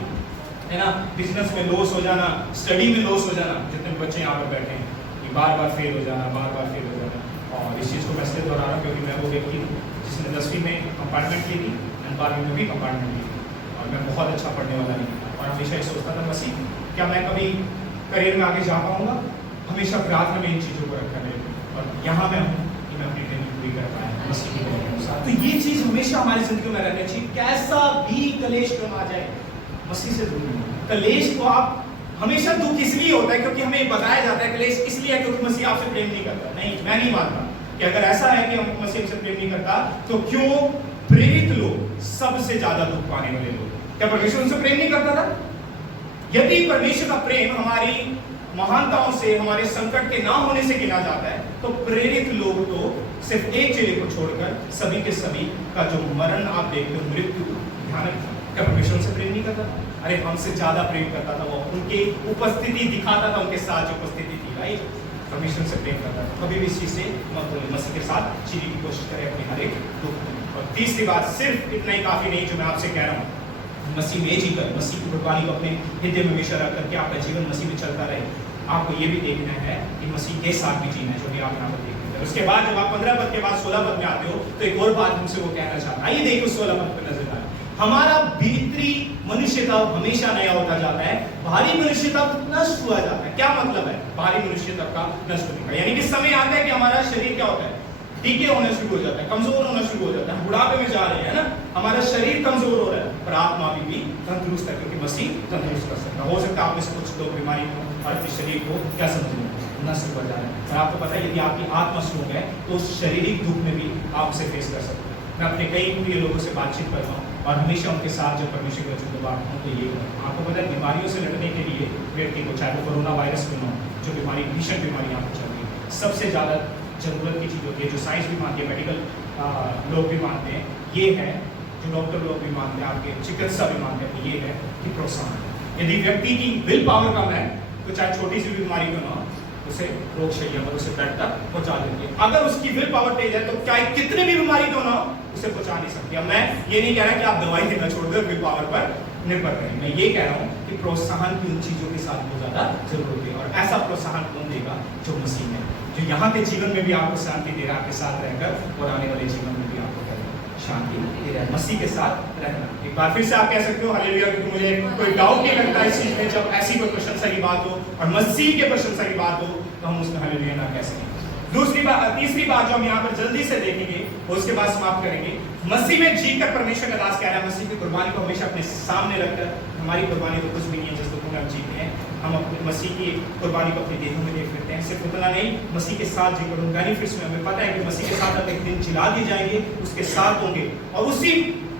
है ना, बिजनेस में लॉस हो जाना, स्टडी में लॉस हो जाना, जितने बच्चे यहाँ पर बैठे हैं कि बार फेल हो जाना, बार फेल हो जाना। और इस चीज़ को मैं इसलिए दोहरा रहा हूँ क्योंकि मैं वो व्यक्ति हूँ जिसने 10वीं में कंपार्टमेंट ली थी एंड 12वीं में भी कंपार्टमेंट ली थी, और मैं बहुत अच्छा पढ़ने वाला नहीं था। और हमेशा ये सोचता था मसीह क्या मैं कभी करियर में आगे जा पाऊँगा। हमेशा प्रार्थना में इन चीज़ों को रखा मेरे को, और यहाँ मैं हूँ कि मैं अपनी ट्रेनिंग पूरी कर पाया मसीह की वजह के अनुसार। तो ये चीज़ हमेशा हमारी जिंदगी में रहना चाहिए, कैसा भी कलेश क्यों आ जाए मसीह से दूर नहीं। कलेश को आप हमेशा दुख इसलिए होता है क्योंकि हमें बताया जाता है कलेश इसलिए है क्योंकि मसीह आपसे प्रेम नहीं करता। नहीं, मैं नहीं मानता कि अगर ऐसा है कि हम मसीह हमसे प्रेम नहीं करता तो क्यों प्रेरित लोग, सबसे ज्यादा दुख पाने वाले लोग, क्या परमेश्वर उनसे प्रेम नहीं करता था? यदि परमेश्वर का प्रेम हमारी महानताओं से, हमारे संकट के ना होने से गिना जाता है, तो प्रेरित लोग तो सिर्फ एक चेले को छोड़कर सभी के सभी का जो मरण आप देखते हो, मृत्यु, ध्यान रखना, क्या परमेश्वर उनसे प्रेम नहीं करता था? अरे हमसे ज्यादा प्रेम करता था। वो उनकी उपस्थिति दिखाता था, उनके साथ जो उपस्थिति थी, राइट, परमेश्वर से प्रेम करता था। कभी भी इस चीज से मत भूलिए, मसीह के साथ जीने की कोशिश करें अपने हर एक दुख में। और तीसरी बात, सिर्फ इतना ही काफी नहीं जो मैं आपसे कह रहा हूँ, मसीह में जीकर, मसीह की कुर्बानी को अपने हृदय में हमेशा रख करके आपका जीवन मसीह में चलता रहे। आपको ये भी देखना है कि मसीह के साथ भी जीना है, जो भी आप यहाँ पर देखते हैं। उसके बाद जब आप 15 पद के बाद 16 पद में आते हो तो एक और बात हमसे वो कहना चाहता है। आइए देखो 16 पद पर नजर डालें। हमारा भीतरी मनुष्यता हमेशा नया होता जाता है, बाहरी मनुष्यता नष्ट हुआ जाता है। क्या मतलब है बाहरी मनुष्यता का नष्ट होने का? यानी कि समय आता है कि हमारा शरीर क्या होता है, डीके होना शुरू हो जाता है, कमजोर होना शुरू हो जाता है, बुढ़ापे में जा रहे हैं ना, हमारा शरीर कमजोर हो रहा है, पर आत्मा भी तंदुरुस्त है क्योंकि मसीह तंदुरुस्त कर सकता है। हो सकता है आप में से कुछ लोग बीमारी को और अपने शरीर को क्या समझ नष्ट हो जा रहे हैं, पर आपको पता है यदि आपकी आत्मा स्ट्रोंग है तो शारीरिक दुख में भी आप उसे फेस कर सकते हैं। मैं अपने कई प्रिय लोगों से बातचीत करता हूँ और हमेशा उनके साथ जब परमेश्वर के वचन को बांटता हूँ तो ये आपको पता है बीमारियों से लड़ने के लिए व्यक्ति को, चाहे वो कोरोना वायरस क्यों ना हो, जो बीमारी भीषण बीमारी यहाँ पर चल रही है, सबसे ज़्यादा जरूरत की चीज़ होती है, जो साइंस भी मानती है, मेडिकल लोग भी मानते हैं, ये है, जो डॉक्टर लोग भी मानते हैं, आपके चिकित्सा भी मानते हैं, ये है कि प्रोत्साहन। यदि व्यक्ति की विल पावर कम है तो चाहे छोटी सी भी बीमारी क्यों ना हो, उसे रोग शैया पर, उसे बेड तक पहुंचा देती है। अगर उसकी विल पावर तेज है तो चाहे कितनी भी बीमारी क्यों ना हो उसे पहुंचा नहीं सकती। अब मैं ये नहीं कह रहा कि आप दवाई देना छोड़कर विल पावर पर निर्भर रहें, मैं ये कह रहा हूँ कि प्रोत्साहन की उन चीजों के साथ बहुत ज्यादा जरूरत है। और ऐसा प्रोत्साहन कौन देगा? जो मसीह है, जो यहाँ के जीवन में भी आपको शांति दे रहा है, आपके साथ रहकर, और आने वाले जीवन में भी आपको शांति दे रहा है, मसीह के साथ रहना। एक बार फिर से आप कह सकते हो हालेलुया, क्योंकि मुझे कोई डाउट नहीं लगता इस चीज में, जब ऐसी कोई प्रशंसा की बात हो और मसीह के प्रशंसा की बात हो तो हम उसमें हालेलुया ना कह सकें। दूसरी बात, तीसरी बात जो हम यहाँ पर जल्दी से देखेंगे और उसके बाद समाप्त करेंगे, मसीह में जीकर परमेश्वर का दास कह रहा है मसीह की कुर्बानी को हमेशा अपने सामने रखकर, हमारी कुर्बानी तो कुछ भी नहीं है जिस दुख में हम जीते हैं, हम अपने मसीह की कुर्बानी को अपने देहों में देख लेते हैं। सिर्फ उतना नहीं, मसीह के साथ जीकर उन बेनिफिट्स में हमें पता है कि मसीह के साथ हम एक दिन जिला दिए जाएंगे, उसके साथ होंगे, और उसी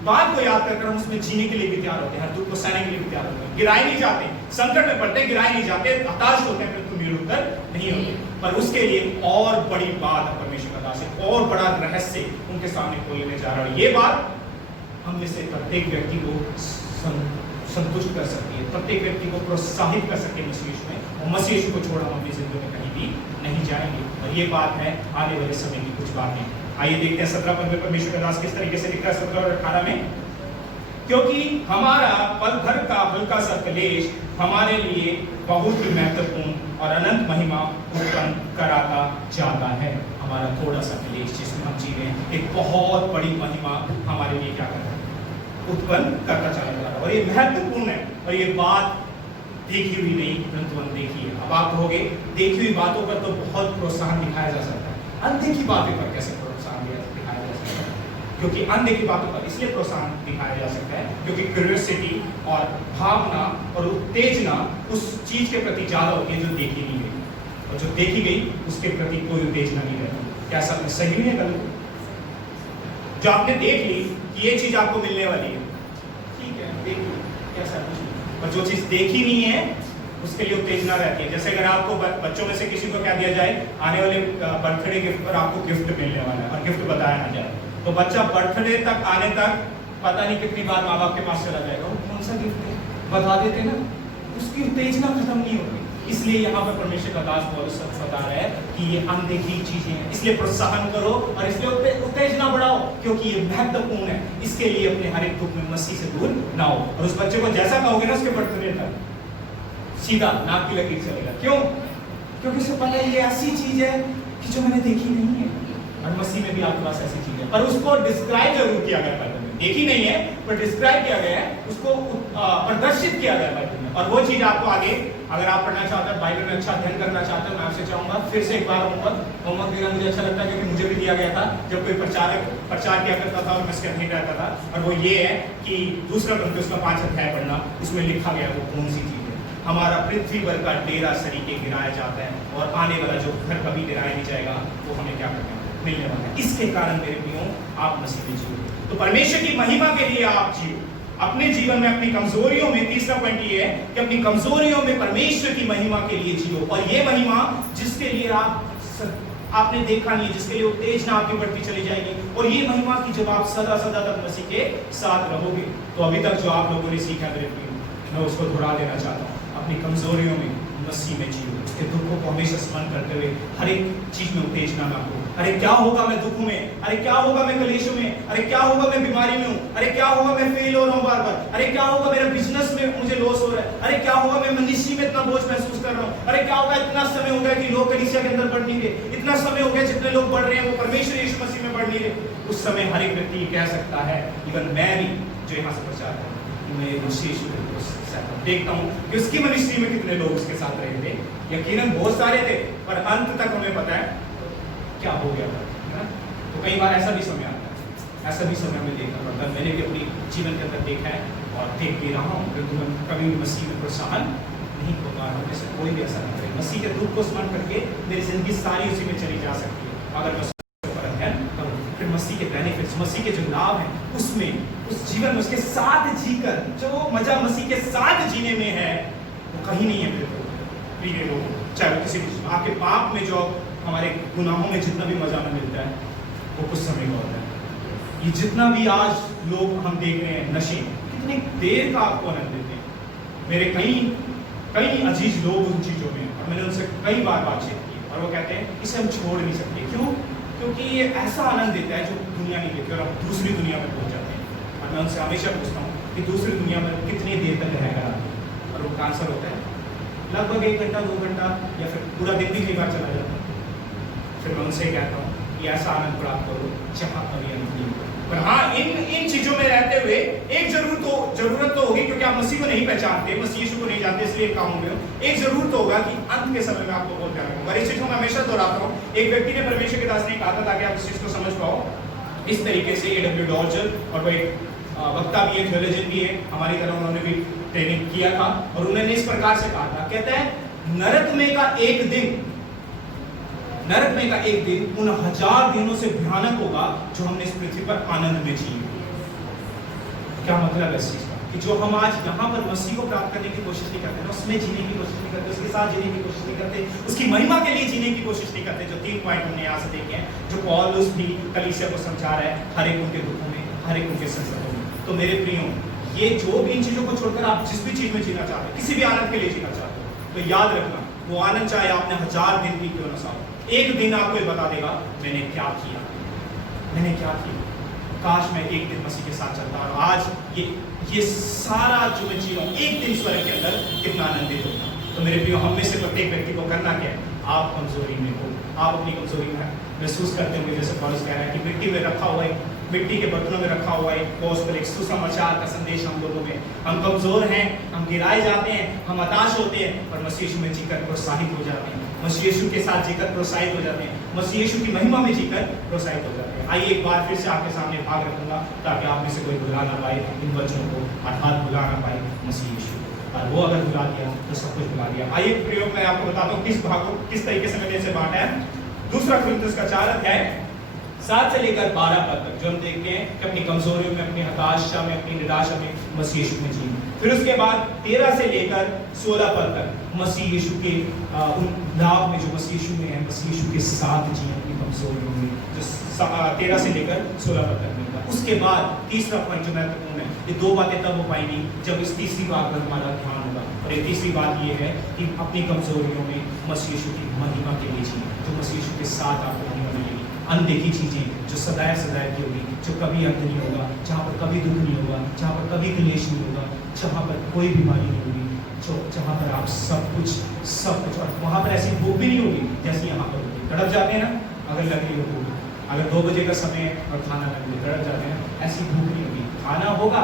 बात को याद कर हम उसमें जीने के लिए भी तैयार होते हैं, हर दुख को सहने के लिए भी तैयार होते हैं, गिराए नहीं जाते, संकट में पड़ते गिराए नहीं जाते, हताश होते हैं परंतु निरुत्तर नहीं होते। पर उसके लिए और बड़ी बात परमेश्वर का दास है, और बड़ा रहस्य उनके सामने खोलने जा रहा है। ये बात हम में से प्रत्येक व्यक्ति को संतुष्ट कर सकती है, प्रत्येक व्यक्ति को प्रोत्साहित कर सकती है मसीह यीशु में, और मसीह यीशु को छोड़ हम अपनी जिंदगी में कहीं भी नहीं जाएंगे। और ये बात है आने वाले समय की कुछ बातें आइए देखते हैं 17 पद में परमेश्वर का दास किस तरीके से लिखा है 17 और 18 में। क्योंकि हमारा पल भर का हल्का सा क्लेश हमारे लिए बहुत ही महत्वपूर्ण और अनंत महिमा उत्पन्न कराता जाता है। हमारा थोड़ा सा क्लेश जिसमें हम जी रहे हैं एक बहुत बड़ी महिमा हमारे लिए क्या करता है, उत्पन्न करता चला जा रहा है। और ये महत्वपूर्ण है और ये बात देखी हुई नहीं परंतु अनदेखी है। अब आप कहोगे देखी हुई बातों पर तो बहुत प्रोत्साहन दिखाया जा सकता है, अनदेखी बातों पर कैसे प्रोत्साहन दिखाया जा सकता है? क्योंकि अनदेखी बातों पर इसलिए प्रोत्साहन दिखाया जा सकता है क्योंकि क्यूरियोसिटी और भावना और उत्तेजना उस चीज के प्रति ज्यादा होती है जो देखी नहीं गई, और जो देखी गई उसके प्रति कोई उत्तेजना नहीं रहती। क्या सब में सही है? गलत? जो आपने देख ली कि ये चीज आपको मिलने वाली है, ठीक है देख ली, कैसा कुछ नहीं। और जो चीज देखी नहीं है उसके लिए उत्तेजना रहती है। जैसे अगर आपको बच्चों में से किसी को क्या दिया जाए, आने वाले बर्थडे गिफ्ट पर आपको गिफ्ट मिलने वाला है और गिफ्ट बताया ना जाए, तो बच्चा बर्थडे तक आने तक पता नहीं कितनी बार माँ बाप के पास चला जाएगा, वो कौन सा गिफ्ट है बता देते ना, उसकी उत्तेजना खत्म नहीं होती। इसलिए यहाँ पर परमेश्वर का दास पौलुस बता रहा है कि ये अनदेखी चीजें हैं, इसलिए प्रोत्साहन करो और इसलिए उत्तेजना बढ़ाओ क्योंकि ये महत्वपूर्ण है। इसके लिए अपने हर एक दुख में मसीह से दूर ना हो। और उस बच्चे को जैसा कहोगे ना उसके बर्थडे तक सीधा नाक की लकीर चलेगा। क्यों? क्योंकि उसे पता है ये ऐसी चीज है कि जो मैंने देखी नहीं है, और मसीह में भी आपके पास ऐसी चीज है, पर उसको डिस्क्राइब जरूर किया गया बाइबल में, देखी नहीं है पर डिस्क्राइब किया गया है, उसको प्रदर्शित किया गया बाइबल में। और वो चीज आपको आगे अगर आप पढ़ना चाहते हैं, बाइबल में अच्छा अध्ययन करना चाहते हैं, मैं आपसे चाहूंगा फिर से एक बार होमवर्क देना मुझे अच्छा लगता है क्योंकि मुझे भी दिया गया था जब कोई प्रचार किया करता था और मैं इसके अधीन रहता था। और वो ये है कि दूसरा ग्रंथ का 5 अध्याय पढ़ना, उसमें लिखा गया वो कौन सी चीज है। हमारा पृथ्वी पर का डेरा सरीके गिराया जाता है और आने वाला जो घर कभी गिराया नहीं जाएगा वो हमें क्या करना है, मिलने वाला है। इसके कारण मेरे प्रियो आप मसीह में जियो, तो परमेश्वर की महिमा के लिए आप जियो अपने जीवन में, अपनी कमजोरियों में। तीसरा पॉइंट ये है कि अपनी कमजोरियों में परमेश्वर की महिमा के लिए जियो, और ये महिमा जिसके लिए आपने देखा नहीं, जिसके लिए उत्तेजना आपकी बढ़ती चली जाएगी, और ये महिमा की जब आप सदा सदा तक मसीह के साथ रहोगे तो अभी तक जो आप लोगों ने सीखा मेरे प्रियो, मैं उसको दोहरा देना चाहता हूँ। अपनी कमजोरियों में मसीह में जियो, उसके दुखों को हमेशा स्मरण करते हुए हर एक चीज में उत्तेजना ना हो। अरे क्या होगा मैं दुखों में, अरे क्या होगा मैं कलेशों में, अरे क्या होगा मैं बीमारी में हूँ, अरे क्या होगा मैं फेल हो रहा हूँ बार बार, अरे क्या होगा मेरे बिजनेस में मुझे लॉस हो रहा है, अरे क्या होगा मैं मिनिस्ट्री में इतना बोझ महसूस कर रहा हूँ, अरे क्या होगा इतना समय हो गया कि लोग कलीसिया के अंदर बढ़ नहीं रहे, इतना समय हो गया जितने लोग बढ़ रहे हैं वो परमेश्वर यीशु मसीह में बढ़ नहीं रहे। उस समय हर एक व्यक्ति कह सकता है, इवन मैं भी जो यहाँ से प्रचार कर मैं विशेष देखता हूँ कि उसकी मिनिस्ट्री में कितने लोग उसके साथ रहे थे, यकीनन बहुत सारे थे, पर अंत तक हमें पता है क्या हो गया था। तो कई बार ऐसा भी समय आता है, ऐसा भी समय हमें देखना पड़ता है। मैंने भी अपनी जीवन के अंदर देखा है और देख भी रहा हूँ, परंतु मैं कभी भी मसीह में प्रोत्साहन नहीं हो पा रहा हूँ। कोई भी ऐसा नहीं करे, मसीह के दुख को स्मरण करके मेरी जिंदगी सारी उसी में चली जा सकती है अगर मैं फिर मसीह के बेनिफिट्स, मसीह के जो लाभ हैं उसमें, उस जीवन में उसके साथ जीकर जो मजा मसीह के साथ जीने में है वो कहीं नहीं है मेरे प्रिय लोगों। चाहे वो किसी भी आपके पाप में जो हमारे गुनाहों में जितना भी मजा हमें मिलता है वो कुछ समय का होता है। ये जितना भी आज लोग हम देख रहे हैं नशे, कितनी देर का आपको आनंद देते हैं। मेरे कई अजीज लोग उन चीजों में, और मैंने उनसे कई बार बातचीत की और वो कहते हैं इसे हम छोड़ नहीं सकते। क्यों? क्योंकि ये ऐसा आनंद देता है जो दुनिया नहीं देती और हम दूसरी दुनिया में पहुंच जाते हैं। और मैं उनसे हमेशा पूछता हूँ कि दूसरी दुनिया में कितनी देर तक रहेगा, और उनका आंसर होता है लगभग 1 घंटा 2 घंटा या फिर पूरा दिन भी कई बार चला जाता है। फिर मैं उनसे कहता हूँ कि ऐसा आनंद प्राप्त करो जहाँ कभी अंत नहीं हो। पर हाँ, इन चीजों में रहते हुए एक जरूरत तो होगी, क्योंकि आप मसीह को नहीं पहचानते, मसीह यीशु को नहीं जानते, इसलिए काम हो गया। एक जरूर तो होगा कि अंत के समय में आपको बहुत ध्यान रखूंगा। इस चीज को मैं हमेशा दोहराता हूँ। एक व्यक्ति ने परमेश्वर के दास ने कहा था, ताकि आप इस चीज को समझ पाओ इस तरीके से, A.W. डॉल्जर, और वो एक वक्ता भी है, थियोलॉजियन भी है, हमारी तरह उन्होंने भी ट्रेनिंग किया था, और उन्होंने इस प्रकार से कहा था, कहता है नरक में का एक दिन उन 1000 दिनों से भयानक होगा जो हमने इस पृथ्वी पर आनंद में जिए। क्या मतलब है इस चीज का? कि जो हम आज यहाँ पर मसीह को प्राप्त करने की कोशिश नहीं करते, उसमें जीने की कोशिश नहीं करते, उसके साथ जीने की कोशिश नहीं करते, उसकी महिमा के लिए जीने की कोशिश नहीं करते। जो 3 पॉइंट हमने यहाँ से देखे हैं, जो पौलुस भी कलीसिया को समझा रहा है, हर एक उनके दुखों में, हर एक उनके संकटों में। तो मेरे प्रियो, ये जो भी इन चीजों को छोड़कर आप जिस भी चीज में जीना चाहते हो, किसी भी आनंद के लिए जीना चाहते हो, तो याद रखना वो आनंद चाहे आपने 1000 दिन भी क्यों ना साथ, एक दिन आपको बता देगा मैंने क्या किया। मैंने क्या किया, काश मैं एक दिन मसीह के साथ चलता और आज ये सारा जो मैं जी रहा हूँ एक दिन स्वर्ग के अंदर कितना आनंदित होता। तो मेरे प्रियो, हम में से प्रत्येक व्यक्ति को करना क्या है, आप कमजोरी में हो, आप अपनी कमजोरी में महसूस करते हुए, जैसे पौलुस कह रहा है कि मिट्टी में रखा हुआ है, मिट्टी के बर्तनों में रखा हुआ एक गॉस्पेल, एक सुसमाचार का संदेश हम लोगों में, हम कमजोर हैं, हम गिराए जाते हैं, हम हताश होते हैं, और मसीह यीशु में जीकर प्रोत्साहित हो जाते हैं, मसीह यीशु के साथ जीकर प्रोत्साहित हो जाते हैं, मसीह यीशु की महिमा में जीकर प्रोत्साहित हो जाते हैं। आइए एक बार फिर से आपके सामने भाग रखूंगा ताकि आप में से कोई भुला ना पाए इन वचनों को, अर्थात भुला ना पाए मसीह यीशु, और वो अगर भुला दिया तो सब कुछ भुला दिया। आइए प्रयोग में आपको बताता हूँ किस भाग को किस तरीके से मैंने इसे बांटा है। दूसरा कुरिन्थियों का 4 अध्याय 7 से लेकर 12 पद तक जो हम देखते हैं कि अपनी कमजोरियों में, अपनी हताशा में, अपनी निराशा में मसीह यीशु में जी। फिर उसके बाद 13 से लेकर 16 पद तक मसीह यीशु के उन लाभ में जो मसीह यीशु में है, मसीह यीशु के साथ जी अपनी कमजोरियों में, जो 13 से लेकर 16 पद तक मिलता। उसके बाद तीसरा पॉइंट जो महत्वपूर्ण है, ये दो बातें तब हो पाएंगी जब इस तीसरी बात पर हमारा ध्यान होगा, और ये तीसरी बात ये है कि अपनी कमजोरियों में मसीह यीशु की महिमा के लिए जी, जो मसीह यीशु के साथ आपको महिमा मिलेगी, अनदेखी चीजें जो सदैव की होगी, जो कभी अंत नहीं होगा, जहाँ पर कभी दुख नहीं होगा, जहाँ पर कभी क्लेश नहीं होगा, जहाँ पर कोई बीमारी नहीं होगी, जहाँ पर आप सब कुछ और वहाँ पर ऐसी भूख भी नहीं होगी जैसे यहाँ पर होगी। तड़प जाते हैं ना, अगर लग रही हो भूख, अगर 2 बजे का समय और खाना लग रही तड़प जाते हैं, ऐसी भूख नहीं होगी, खाना होगा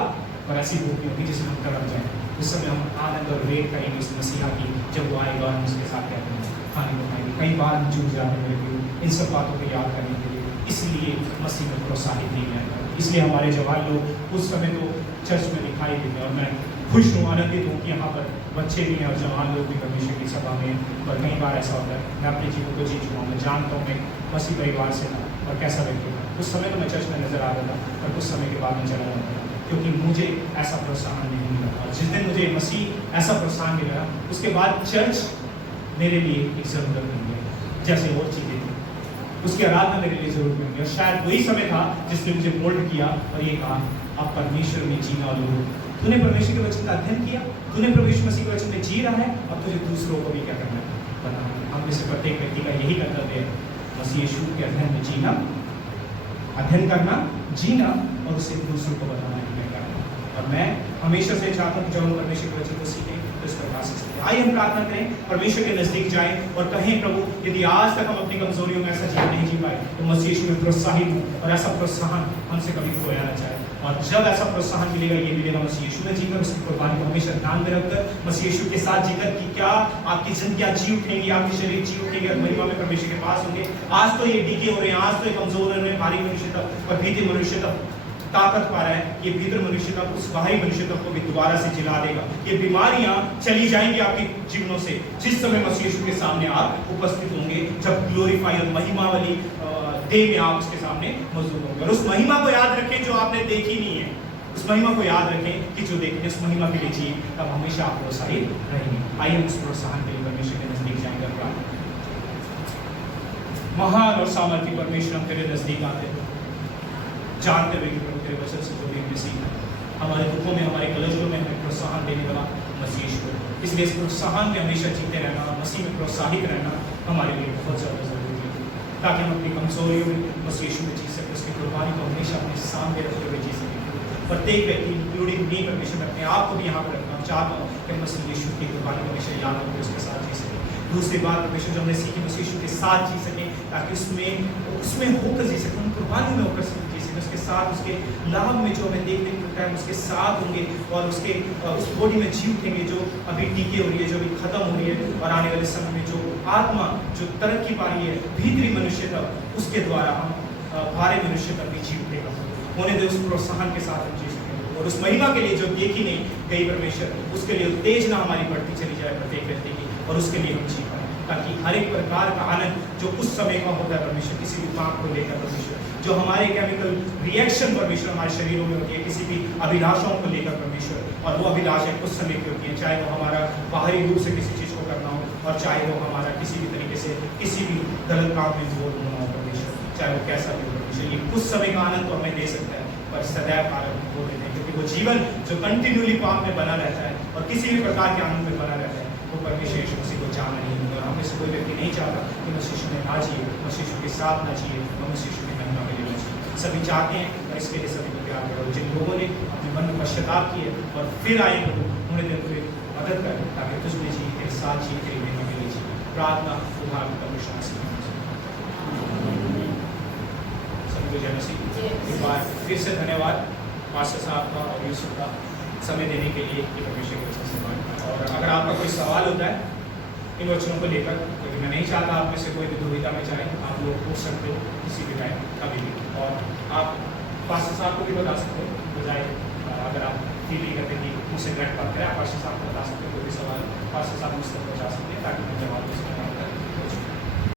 पर ऐसी भूख नहीं होगी जिसमें हम तड़प जाएं। उस समय हम आनंद और वेट करेंगे उस मसीहा की, जब वो आएगा और हम उसके साथ कहते हैं खाने को खाएंगे। कई बार हम चूक जाते हैं इन सब बातों को याद करने के लिए, इसलिए मसीह में प्रोत्साहित नहीं है। इसलिए हमारे जवान लोग उस समय तो चर्च में दिखाई देते हैं, और मैं खुश हूँ, आनंदित हूँ कि यहाँ पर बच्चे भी हैं और जवान लोग भी परमेश्वर की सभा में। पर कई बार ऐसा होता है, मैं अपने जीवन को जी चुका हूँ, मैं जानता हूँ मैं मसीह परिवार से था और कैसा व्यक्ति था। उस समय तो मैं चर्च में नजर आ रहा था, पर कुछ समय के बाद मैं चला जाता था, क्योंकि मुझे ऐसा प्रोत्साहन नहीं मिला था। जिस दिन मुझे मसीह ऐसा प्रोत्साहन मिला, उसके बाद चर्च मेरे लिए एक जरूरत नहीं है, जैसे और चीजें थी, उसकी आराधना मेरे लिए जरूरत नहीं है। और शायद वही समय था जिसने मुझे मोल्ड किया और ये कहा, अब परमेश्वर में जीना लोग, तूने परमेश्वर के वचन का अध्ययन किया, तूने प्रभु मसीह के वचन में जी रहा है, अब तुझे दूसरों को भी क्या करना है, बताना। हम में से प्रत्येक व्यक्ति का यही कर्तव्य है, मसीह यीशु के अध्ययन में जीना, अध्ययन करना, जीना, और उससे दूसरों को बताना है क्या करना। और मैं हमेशा से चाहता हूँ कि जब हम परमेश्वर के वचन को सीखें तो इस प्रकार से सीखें। आइए हम प्रार्थना करें, परमेश्वर के नजदीक जाएं और कहें, प्रभु यदि आज तक हम अपनी कमजोरियों में ऐसा जीवन नहीं जी पाए तो मसीह यीशु में प्रोत्साहित हूँ, और ऐसा प्रोत्साहन हमसे कभी खोया ना चाहे। और जब ऐसा प्रोत्साहन मिलेगा, ये मिलेगा मसीह यीशु में जीकर, उसकी कुर्बानी को हमेशा ध्यान में रखकर, मसीह यीशु के साथ जीकर कि क्या आपकी जिंदगी जी उठेंगी, आपके शरीर जी उठेंगे और महिमा में परमेश्वर के पास होंगे। आज तो ये डीके हो रहे हैं, आज तो ये कमजोर हो रहे हैं, भारी मनुष्यता और भीतर मनुष्यता ताकत पा रहा है, ये भीतर मनुष्यता उस बाहरी मनुष्यता को भी दोबारा से जिला देगा। ये बीमारियां चली जाएंगी आपके जीवनों से जिस समय मसीह यीशु के सामने आप उपस्थित होंगे, जब ग्लोरीफाई और महिमा वाली देह में आप उसके सामने मौजूद होंगे। और उस महिमा को याद रखें जो आपने देखी नहीं है, उस महिमा को याद रखें कि जो देखें, उस महिमा के लिए जिए, तब हमेशा आप प्रोत्साहित रहेंगे। आइए उस प्रोत्साहन के लिए परमेश्वर के नजदीक जाएंगे। महान और सामर्थ्य परमेश्वर, हम तेरे नजदीक आते हैं जानते हुए कि तेरे वचन से जो भी हमने सीखा, हमारे दुखों में, हमारे कलशों में हमें प्रोत्साहन देने वाला मसीह यीशु है। इसलिए इस प्रोत्साहन में हमेशा जीते रहना और मसीह में प्रोत्साहित रहना हमारे लिए बहुत ज़्यादा जरूरी है, ताकि हम अपनी कमजोरियों में मसीह यीशु में जी सकें, उसकी कुर्बानी को हमेशा अपने सामने रखते हुए जी सकें। प्रत्येक व्यक्ति इंक्लूडिंग मी परमेश्वर में अपने आप को भी यहाँ पर रखना चाहता हूँ कि मसीह यीशु की कुर्बानी को हमेशा याद रखते उसके साथ जी सकें। दूसरी बात, परमेश्वर जो हमने सीखी, मसीह यीशु के साथ जी सकें, ताकि उसमें होकर जी सकें, उन कुर्बानी में होकर जी सकें, उसके साथ, उसके लाभ में जो हमें देखने को मिलता है उसके साथ होंगे, और उसके उस बॉडी में जी उठेंगे जो अभी टीके हो रही है, जो अभी खत्म हो रही है, और आने वाले समय में जो आत्मा जो तरक्की पा रही है, भीतरी मनुष्यता, उसके द्वारा हम भारी मनुष्यता भी जी उठेगा। होने दे उस प्रोत्साहन के साथ हम जी सकें, और उस महिमा के लिए जो देखी नहीं गई परमेश्वर, उसके लिए उत्तेजना हमारी बढ़ती चली जाए प्रत्येक व्यक्ति की, और उसके लिए हम जी पाए, ताकि हर एक प्रकार का आनंद जो उस समय का होता है परमेश्वर, किसी भी काम को लेकर परमेश्वर, जो हमारे केमिकल रिएक्शन परमेश्वर हमारे शरीरों में होती है, किसी भी अभिलाषाओं को लेकर परमेश्वर, और वो अभिलाषाएं कुछ समय की होती है, चाहे वो हमारा बाहरी रूप से किसी चीज़ को करना हो, और चाहे वो हमारा किसी भी तरीके से किसी भी गलत काम में इन्वॉल्व होना हो परमेश्वर, चाहे वो कैसा भी हो परमेश्वर। ये कुछ समय का आनंद तो हमें दे सकता है, पर सदैव आनंद हो देते हैं, क्योंकि वो जीवन जो कंटिन्यूली पाप में बना रहता है और किसी भी प्रकार के आनंद में बना रहता है, वो परमेश्वर यीशु मसीह को जाना नहीं होगा। और हमें से कोई व्यक्ति नहीं चाहता कि मसीह यीशु में ना जिए, मसीह यीशु के साथ ना जिए, और मसीह यीशु की महिमा के लिए ना जिए। सभी चाहते हैं और इसके लिए सभी को प्यार करो। जिन लोगों ने अपने मन में पश्चाताप किए और फिर आए प्रभु, उन्हें दिन फिर मदद कर ताकि तुझ में जी तेरे साथ जी तेरी महिमा के लिए जी। प्रार्थना उद्धार परमेश्वर मसीह सभी को जय मसीह। एक बार फिर से धन्यवाद पास्टर साहब का और यूसुफ का समय देने के लिए कि परमेश्वर के वचन से बात। और अगर आपका कोई सवाल होता है इन वचनों को लेकर, क्योंकि मैं नहीं चाहता आप में से कोई भी दुविधा में जाए, आप लोग पूछ सकते हो किसी भी टाइम कभी भी, और आप पास्टर साहब को भी बता सकते हो बजाय अगर आप फील नहीं करते कि मुझसे नेट पर करें, आप पास्टर साहब को बता सकते हो। कोई भी सवाल पास्टर साहब मुझसे पहुँचा सकते हैं ताकि मैं जवाब दे सकूँ।